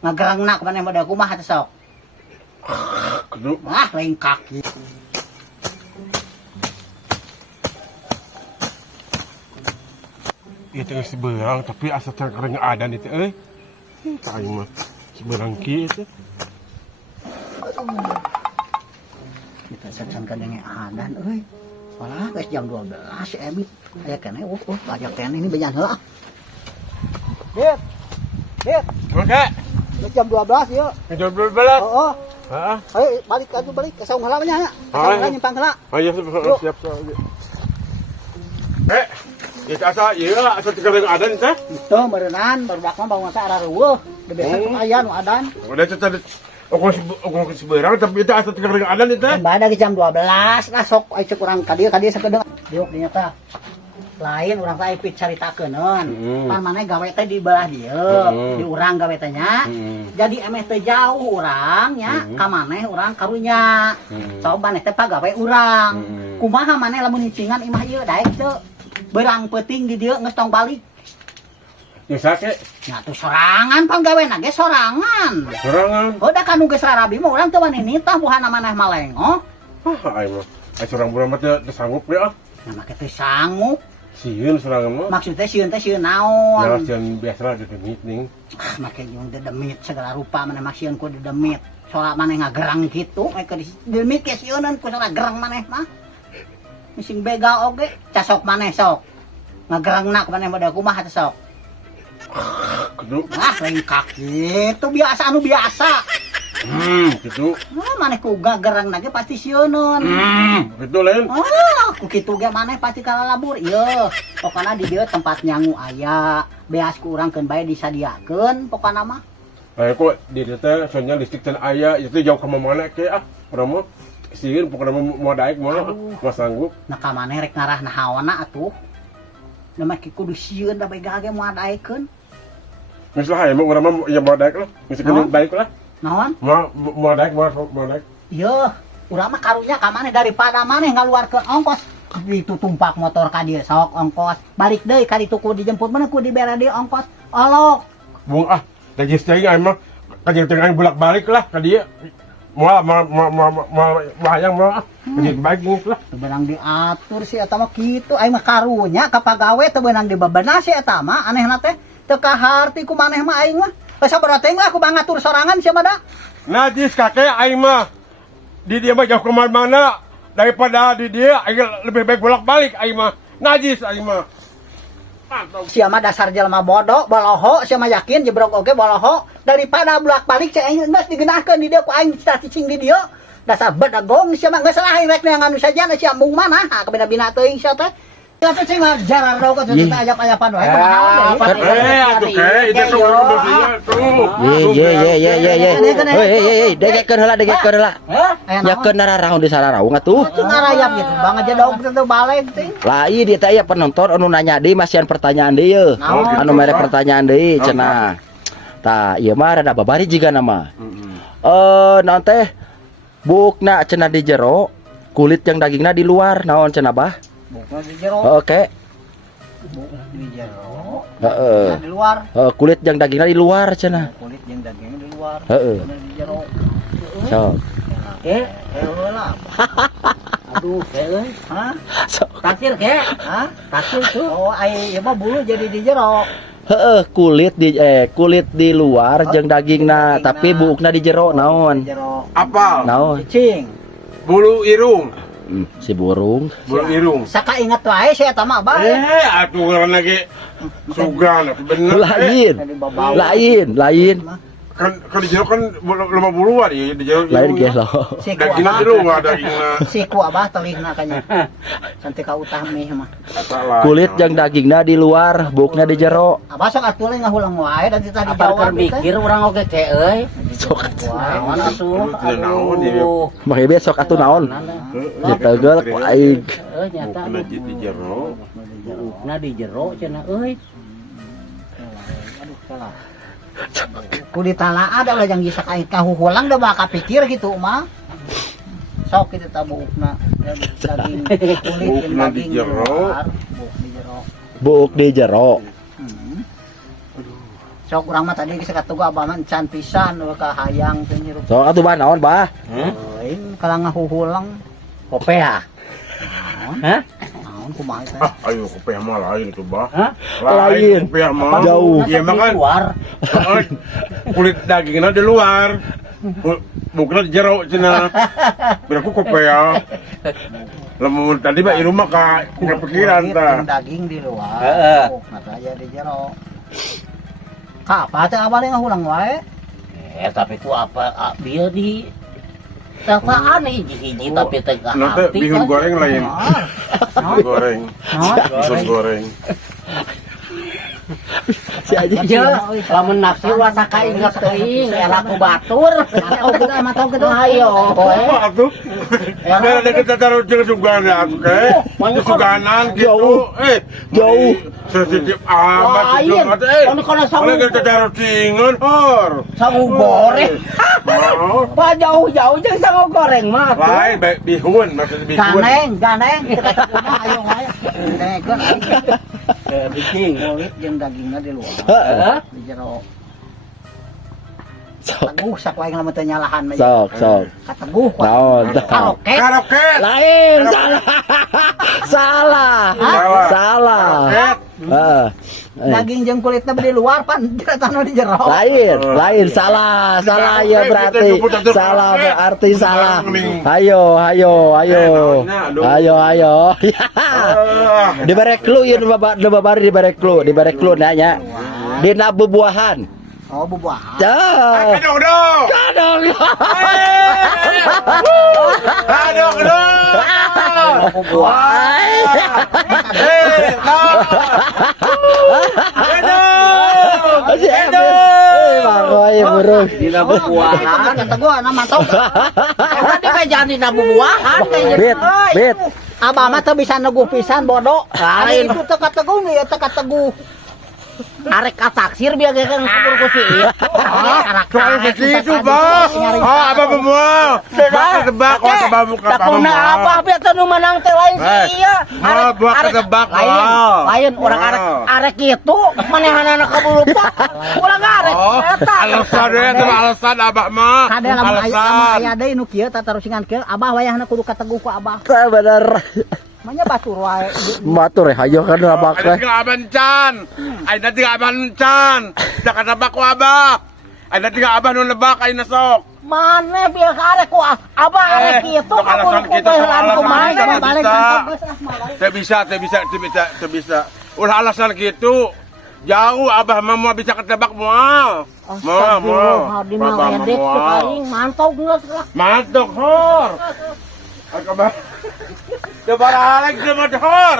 ngagerengna ka maneh model kumaha teh sok. Kudu. Lain kaki. Itu seberang tapi asa terkering adan itu kain mah seberang ki itu. Kita secan kadenge adan euy. Walah geus jam 12 si Ebit. Aya keneh pajak teh ini bejan heula. Dit. Oke. Geus jam 12 yeuh. Jam 12. Heeh. Heeh. Ayo balik ke saung heula nya. Saung nyimpang heula. Oh iya siap. Itu asa terkering adan teh. Itu berenang barudak mah bangun teh arah reueuh. Da biasa aya nu adan. Udah tadi Okon seberang tapi itu asa terkering adan itu. Bada di jam 12 lah sok aya cek urang ka dieu sakedeung. Diuk dinya teh. Lain urang teh pit caritakeun. Pan maneh gawe teh di belah dieu, di urang gawe teh nya. Jadi emeh teh jauh urang nya, ka maneh urang karunya. Sok maneh teh pagawe urang. Kumaha maneh lamun nyicingan imah ieu daek teu. Berang peuting di dieu geus tong balik. Geus sake. Nya tuh sorangan panggawena ge sorangan. Sorangan. Udah kanu geus rarabi mah urang teu wani nitah buhana maneh malengok. Ai mah. Ai sorang burang mah teu sanggup ya. Nya make teu sanggup. Sieun sorangan mah. Maksudnya sieun naon? Ya sieun biasa lah dedemit ning. Make jeung dedemit segala rupa maneh mah sieun ku dedemit. Soalnya maneh ngagerang kitu, make dedemit ke sieunan ku soalnya gerang maneh mah. Mising bega oge, casok maneh sok. Ngagerangna ku maneh model kumaha teh sok. Kudu. Lain kaki, itu biasa anu biasa. Gitu. Maneh ku ngagerangna ge pasti sieuneun. Gitu lain. Ku kitu ge maneh pasti kalalabur. Ieu, pokona di dieu tempat nyangu aya. Beas ku urang keun bae disadiakeun pokona mah. Kok di dieu teh soalnya listrik teh aya, itu jauh ka mana ke urang mah sieun pokona mau daek mah sanggup. Nah ka maneh rek ngarah nahaonna atuh. Da make kudu sieun da bae gage moal daekeun. Geus lah emang urang mah ya mau daek lah, geus kudu daek lah. Naon? Mau daek. Ieu, urang mah karunya ka maneh daripada maneh ngaluarkeun ongkos. Itu tumpak motor ka dieu sok ongkos. Balik deui ka ditu ku dijemput maneh ku dibere dieu ongkos. Olok. Bung da geus teh emang ka jeung teh bolak-balik lah ka dieu. Moal hayang moal jadi baik geus lah. Teu beunang diatur si eta mah kitu, ai mah karunya ka pagawe teu beunang dibebenah si eta mah anehna teh teu kaharti ku maneh mah aing mah. Sabaraha teh aku bangatur sorangan sia mah da. Najis kakek aing mah di dia mah jauh ke mana daripada di dia aing lebih baik bolak-balik aing mah. Najis aing mah. Sia mah dasar jelema bodoh, boloho, sia mah yakin jebrok oge boloho daripada bolak-balik cek aing geus digeunahkeun di dieu ku aing cicing di dieu. Dasar bedagong sia mah geus salah rek nganu saja sia mung mana kabina-bina teuing sia teh. Kata sih mah jarar rau ka teu ajap-ajapan wae kumaha deui. Itu tuh. Ye, degekeun heula. Nyakeun nararaon di sararaung atuh. Ngarayap gitu, banget jedog teu balik teh. Lain dia teh aya penonton anu nanya deui masihan pertanyaan deui. Anu mere pertanyaan deui cenah. Tah ieu mah rada babari jiga nama. Naon teh bukna cenah di jero, kulit yang dagingna di luar, naon cenah bah? Bukna di jero. Oke. Bukna di jero. Heeh. Di luar. Kulit yang dagingna di luar cenah. Kulit yang dagingnya di luar. Heeh. Di jero. So. Heula. Aduh, euy. Hah? Takir ke? Hah? Takir tuh. Oh, ai ieu mah bulu jadi di jero. Heeh, kulit di luar jeung dagingna, tapi buukna di jero naon? Apa? Naon? Cicing. Bulu irung. Si burung. Bulu irung. Saka inget wae si eta mah bae. Atuh ngaran lagi sugan bener. Lain. Kan di jero kan lama buluan ya di jero. Lain ge lo. Dagingna irung dagingna. Siku abah telihna kanya. Cantik ka utami mah. Kulit jeung dagingna di luar, buukna di jero. Abah sok atuh leuh ngahulang wae dan tadi Apakah mikir urang oge teh euy. Sok Naon atuh? make besok atuh naon? Diteugel ku aing. Nyata di jero. buukna di jero cenah euy. Aduh salah. Ku ditalaah da ulah jang bisa kahuhulang da bakal pikir gitu mah. Sok kitu ta buukna daging kulit Buukna di jero. Buuk di jero. Buuk di jero. Sok urang mah tadi geus katugu abah mah encan pisan ka hayang teh nyirup. So atuh bah naon bah? Lain kalang ngahuhulang. Kopea. Hah? Naon kumaha teh? Ah, ayo kopiah mah lain tuh, Bah. Hah? Lain. Kopiah mah. Jauh. Iya mah kan. Luar. Kulit dagingnya di luar. Bukan di jero cenah. Beraku kopiah. Lamun tadi mah di rumah kepikiran Kulit tah. jeung daging di luar. Heeh. Mata aja di jero. Ka apa teh abah ngahulang wae? Tapi ku apa dia di Tafaan hiji-hiji tapi teh ka Nanti hati bihun kan. goreng lain. Bihun goreng. Bihun goreng. Si aja. Ya, lamun nafsu rasa ka ingat teuing era ku batur. Mantau gitu. Ayo, Apa atuh? Ada kita taruh jeung sugana atuh ke. Suganan gitu. Jauh. Sensitif amat Lain. itu. Anu kana sangu Kalau kita taruh cingun, hor. sangu goreng. Mau. Wah jauh-jauh jeung sangu goreng mah. tuh. Lain baik bihun, maksud bihun. Ganeng, kita kumaha ayo wae. Dengekeun aing. Biking. Kulit jeung dagingnya di luar. Heeh. Di jero. Sok. Teguh sak wae lamun teu nyalahan mah. Sok. Kateguh. Naon? Karaoke. Karaoke. Lain, salah. Salah. Salah. Salah. Heeh. Daging jeung kulitnya di luar pan jeratana di jero. Lain, salah ya berarti, salah berarti salah. Ayo. Di barek lu ya, di barek lu nanya. Di bubuahan. Oh, bubuahan. Dah. Kadong. Kadang. Kadong. Bagoy burung. Dina bubuahan. Kateguh ana mantau. Tadi kajaan dina bubuahan Bet. Abah mah teu bisa neguh pisan bodoh. Lain. Itu teu kateguh nih, teu kateguh. Arek kataksir biar kan kubur ku si itu. Soal segitu, Bah. Ah, apa bemual? Tebak, tebak muka Takuna apa biar teu nu menang teh lain si ieu. Mau buat ketebak, Lain orang arek kitu manehanana kabulu pak. Urang arek eta. Alasan abah mah. Kade lamun aya deui nu kieu tatarusingan kieu, abah wayahna kudu kateguh ku abah. Bener. Manya batur wae. Matur hayo kan abak Ada tiga aban can. Ada tiga aban can. Jangan nebak ku abah. Ada tiga aban nu nebak ayeuna sok. Mana biar arek ku abah arek kitu sok alasan aku kitu, sok alasan kumaha kitu. Balik bisa. mantap geus ah malai. Teu bisa. Ulah alasan gitu. Jauh abah mah mau bisa ketebak moal. Moal. Di maledek paling mantau geus lah. Mantuk hor. Akabah. Coba alek sama hor.